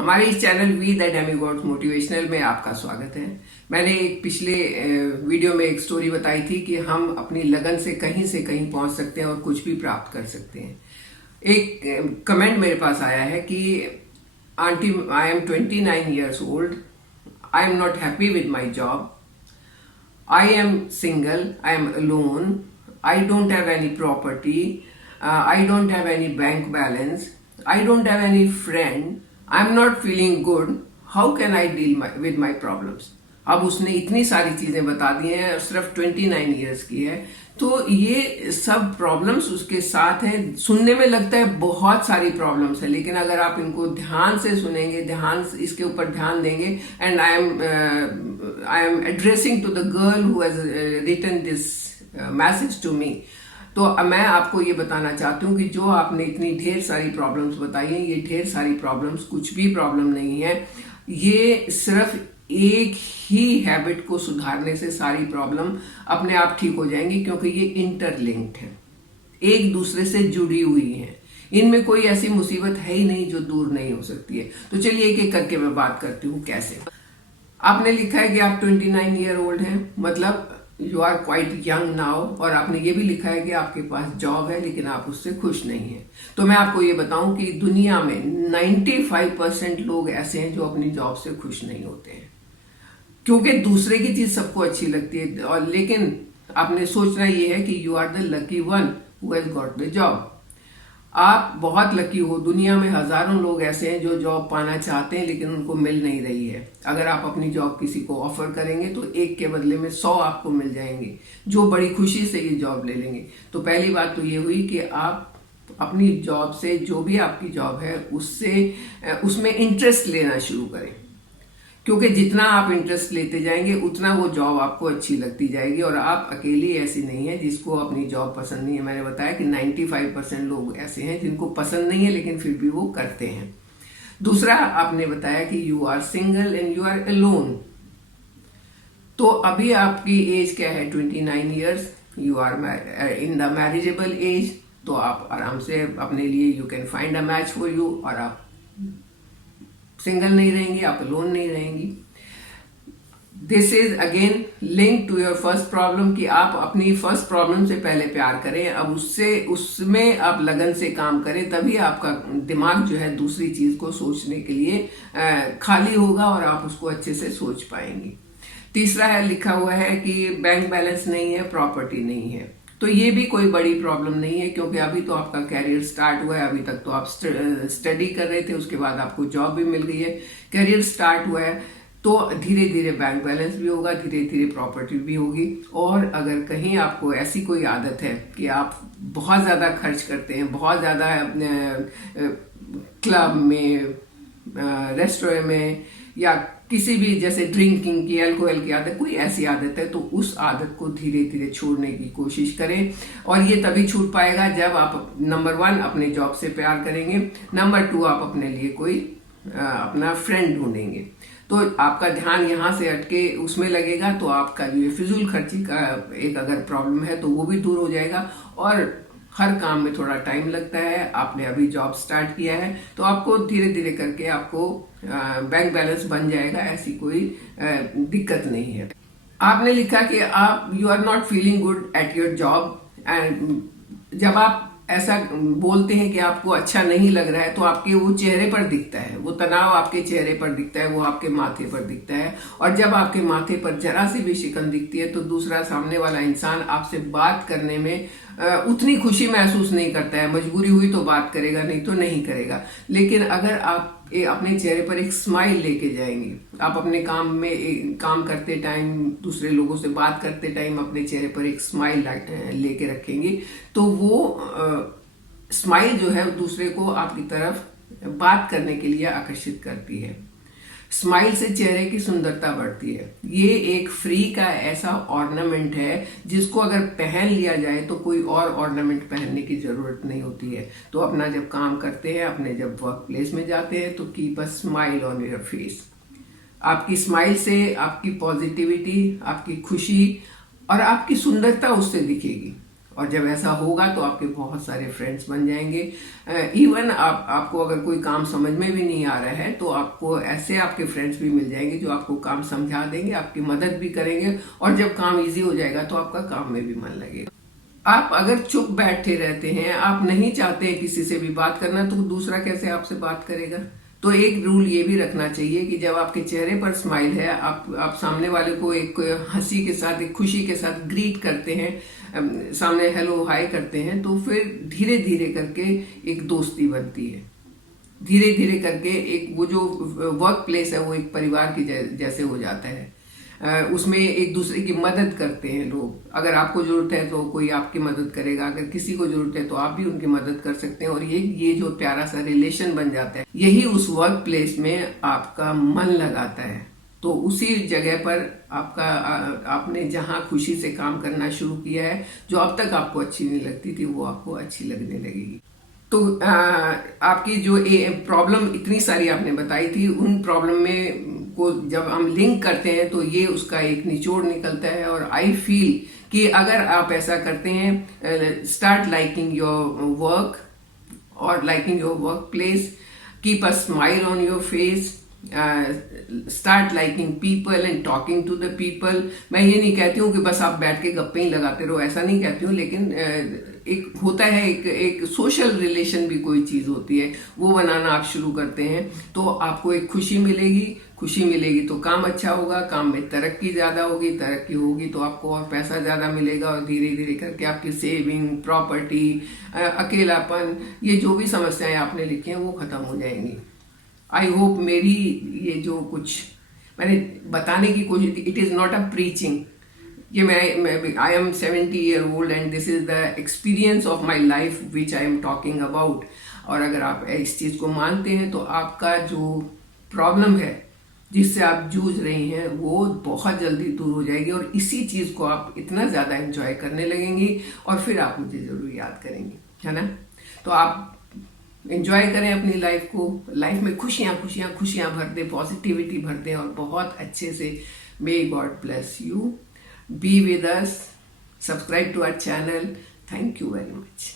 हमारे इस channel we the demigods motivational में आपका स्वागत है। मैंने एक पिछले वीडियो में एक स्टोरी बताई थी कि हम अपनी लगन से कहीं पहुंच सकते हैं और कुछ भी प्राप्त कर सकते हैं। एक कमेंट मेरे पास आया है कि aunty, I am 29 years old, I am not happy with my job, I am single, I am alone, I don't have any property, I don't have any bank balance, I don't have any friend, I am not feeling good, how can I deal with my problems? अब उसने इतनी सारी चीजें बता दी हैं, सिर्फ 29 years की है, तो ये सब प्रॉब्लम्स उसके साथ हैं। सुनने में लगता है बहुत सारी प्रॉब्लम्स है, लेकिन अगर आप इनको ध्यान से सुनेंगे, इसके ऊपर ध्यान देंगे, and I am addressing to the girl who has written this message to me. तो मैं आपको ये बताना चाहती हूँ कि जो आपने इतनी ढेर सारी प्रॉब्लम्स बताई हैं, ये ढेर सारी प्रॉब्लम्स कुछ भी प्रॉब्लम नहीं है। ये सिर्फ एक ही हैबिट को सुधारने से सारी प्रॉब्लम अपने आप ठीक हो जाएंगी, क्योंकि ये इंटरलिंक्ड है, एक दूसरे से जुड़ी हुई है। इनमें कोई ऐसी मुसीबत है ही नहीं जो दूर नहीं हो सकती है। तो चलिए एक एक करके मैं बात करती हूँ कैसे। आपने लिखा है कि आप 29 year old हैं, मतलब you are quite young now, और आपने ये भी लिखा है कि आपके पास जॉब है लेकिन आप उससे खुश नहीं हैं। तो मैं आपको ये बताऊं कि दुनिया में 95% लोग ऐसे हैं जो अपनी जॉब से खुश नहीं होते हैं, क्योंकि दूसरे की चीज सबको अच्छी लगती है, और लेकिन आपने सोचना ये है कि you are the lucky one who has got the job. आप बहुत लकी हो। दुनिया में हजारों लोग ऐसे हैं जो जॉब पाना चाहते हैं लेकिन उनको मिल नहीं रही है। अगर आप अपनी जॉब किसी को ऑफर करेंगे तो एक के बदले में 100 आपको मिल जाएंगे, जो बड़ी खुशी से ये जॉब ले लेंगे। तो पहली बात तो ये हुई कि आप अपनी जॉब से, जो भी आपकी जॉब है उसमें इंटरेस्ट लेना शुरू करें, क्योंकि जितना आप इंटरेस्ट लेते जाएंगे उतना वो जॉब आपको अच्छी लगती जाएगी। और आप अकेली ऐसी नहीं है जिसको अपनी जॉब पसंद नहीं है। मैंने बताया कि 95% लोग ऐसे हैं जिनको पसंद नहीं है लेकिन फिर भी वो करते हैं। दूसरा, आपने बताया कि you are single and you are alone. तो अभी आपकी एज क्या है? 29 years, you are in the marriageable age. तो आप आराम से अपने लिए you can find a match for you, और आप सिंगल नहीं रहेंगी, आप लोन नहीं रहेंगी। This is again link to your first problem कि आप अपनी फर्स्ट प्रॉब्लम से पहले प्यार करें, अब उसमें आप लगन से काम करें, तभी आपका दिमाग जो है दूसरी चीज को सोचने के लिए खाली होगा और आप उसको अच्छे से सोच पाएंगी। तीसरा है, लिखा हुआ है कि बैंक बैलेंस नहीं है, प्रॉपर्टी नहीं है। तो ये भी कोई बड़ी प्रॉब्लम नहीं है, क्योंकि अभी तो आपका कैरियर स्टार्ट हुआ है। अभी तक तो आप स्टडी कर रहे थे, उसके बाद आपको जॉब भी मिल गई है, कैरियर स्टार्ट हुआ है, तो धीरे धीरे बैंक बैलेंस भी होगा, धीरे धीरे प्रॉपर्टी भी होगी। और अगर कहीं आपको ऐसी कोई आदत है कि आप बहुत ज्यादा खर्च करते हैं, बहुत ज्यादा क्लब में, रेस्टोरेंट में, या किसी भी जैसे ड्रिंकिंग की, अल्कोहल की आदत, कोई ऐसी आदत है, तो उस आदत को धीरे धीरे छोड़ने की कोशिश करें। और ये तभी छूट पाएगा जब आप नंबर 1 अपने जॉब से प्यार करेंगे, नंबर 2 आप अपने लिए कोई अपना फ्रेंड ढूंढेंगे। तो आपका ध्यान यहाँ से हटके उसमें लगेगा, तो आपका ये फिजूल खर्ची का एक अगर प्रॉब्लम है तो वो भी दूर हो जाएगा। और हर काम में थोड़ा टाइम लगता है। आपने अभी जॉब स्टार्ट किया है तो आपको धीरे धीरे करके आपको बैंक बैलेंस बन जाएगा, ऐसी कोई दिक्कत नहीं है। आपने लिखा कि आप you are not feeling good at your job, and जब आप ऐसा बोलते हैं कि आपको अच्छा नहीं लग रहा है तो आपके वो चेहरे पर दिखता है, वो तनाव आपके चेहरे पर दिखता है, वो आपके माथे पर दिखता है। और जब आपके माथे पर जरा सी भी शिकन दिखती है तो दूसरा सामने वाला इंसान आपसे बात करने में उतनी खुशी महसूस नहीं करता है। मजबूरी हुई तो बात करेगा, नहीं तो नहीं करेगा। लेकिन अगर आप अपने चेहरे पर एक स्माइल लेके जाएंगे, आप अपने काम करते टाइम, दूसरे लोगों से बात करते टाइम अपने चेहरे पर एक स्माइल लेके रखेंगे, तो वो स्माइल जो है दूसरे को आपकी तरफ बात करने के लिए आकर्षित करती है। स्माइल से चेहरे की सुंदरता बढ़ती है। ये एक फ्री का ऐसा ऑर्नामेंट है जिसको अगर पहन लिया जाए तो कोई और ऑर्नामेंट पहनने की जरूरत नहीं होती है। तो अपना जब काम करते हैं, अपने जब वर्क प्लेस में जाते हैं, तो keep a smile on your face. आपकी स्माइल से आपकी पॉजिटिविटी, आपकी खुशी और आपकी सुंदरता उससे दिखेगी। और जब ऐसा होगा तो आपके बहुत सारे फ्रेंड्स बन जाएंगे। इवन आपको अगर कोई काम समझ में भी नहीं आ रहा है तो आपको ऐसे आपके फ्रेंड्स भी मिल जाएंगे जो आपको काम समझा देंगे, आपकी मदद भी करेंगे, और जब काम इजी हो जाएगा तो आपका काम में भी मन लगेगा। आप अगर चुप बैठे रहते हैं, आप नहीं चाहते किसी से भी बात करना, तो दूसरा कैसे आपसे बात करेगा? तो एक रूल ये भी रखना चाहिए कि जब आपके चेहरे पर स्माइल है, आप सामने वाले को एक हंसी के साथ, एक खुशी के साथ ग्रीट करते हैं, सामने हेलो हाय करते हैं, तो फिर धीरे धीरे करके एक दोस्ती बनती है। धीरे धीरे करके एक वो जो वर्क प्लेस है वो एक परिवार की जैसे हो जाता है। उसमें एक दूसरे की मदद करते हैं लोग। अगर आपको जरूरत है तो कोई आपकी मदद करेगा, अगर किसी को जरूरत है तो आप भी उनकी मदद कर सकते हैं, और ये जो प्यारा सा रिलेशन बन जाता है, यही उस वर्क प्लेस में आपका मन लगाता है। तो उसी जगह पर आपने जहां खुशी से काम करना शुरू किया है, जो अब तक आपको अच्छी नहीं लगती थी वो आपको अच्छी लगने लगेगी। तो आपकी जो प्रॉब्लम इतनी सारी आपने बताई थी, उन प्रॉब्लम में को जब हम लिंक करते हैं तो ये उसका एक निचोड़ निकलता है। और आई फील कि अगर आप ऐसा करते हैं, स्टार्ट लाइकिंग योर वर्क और liking your work place, keep a smile on your face, start liking people and talking to the people. मैं ये नहीं कहती हूँ कि बस आप बैठ के गप्पे ही लगाते रहो, ऐसा नहीं कहती हूँ, लेकिन एक होता है, एक सोशल रिलेशन भी कोई चीज होती है, वो बनाना आप शुरू करते हैं तो आपको एक खुशी मिलेगी तो काम अच्छा होगा, काम में तरक्की ज्यादा होगी, तरक्की होगी तो आपको और पैसा ज्यादा मिलेगा, और धीरे धीरे करके आपकी सेविंग, प्रॉपर्टी, अकेलापन, ये जो भी समस्याएं आपने लिखी हैं वो खत्म हो जाएंगी। आई होप मेरी ये जो कुछ मैंने बताने की कोशिश की, it is not a preaching, ये मैं I am 70 year old and this is the experience of my life which I am talking about. और अगर आप इस चीज को मानते हैं तो आपका जो प्रॉब्लम है जिससे आप जूझ रही हैं वो बहुत जल्दी दूर हो जाएगी, और इसी चीज को आप इतना ज्यादा एंजॉय करने लगेंगी, और फिर आप मुझे जरूर याद करेंगी, है ना? तो आप एंजॉय करें अपनी लाइफ को, लाइफ में खुशियां भर दे, पॉजिटिविटी भर दे, और बहुत अच्छे से। May God bless you, be with us, subscribe to our channel. Thank you very much.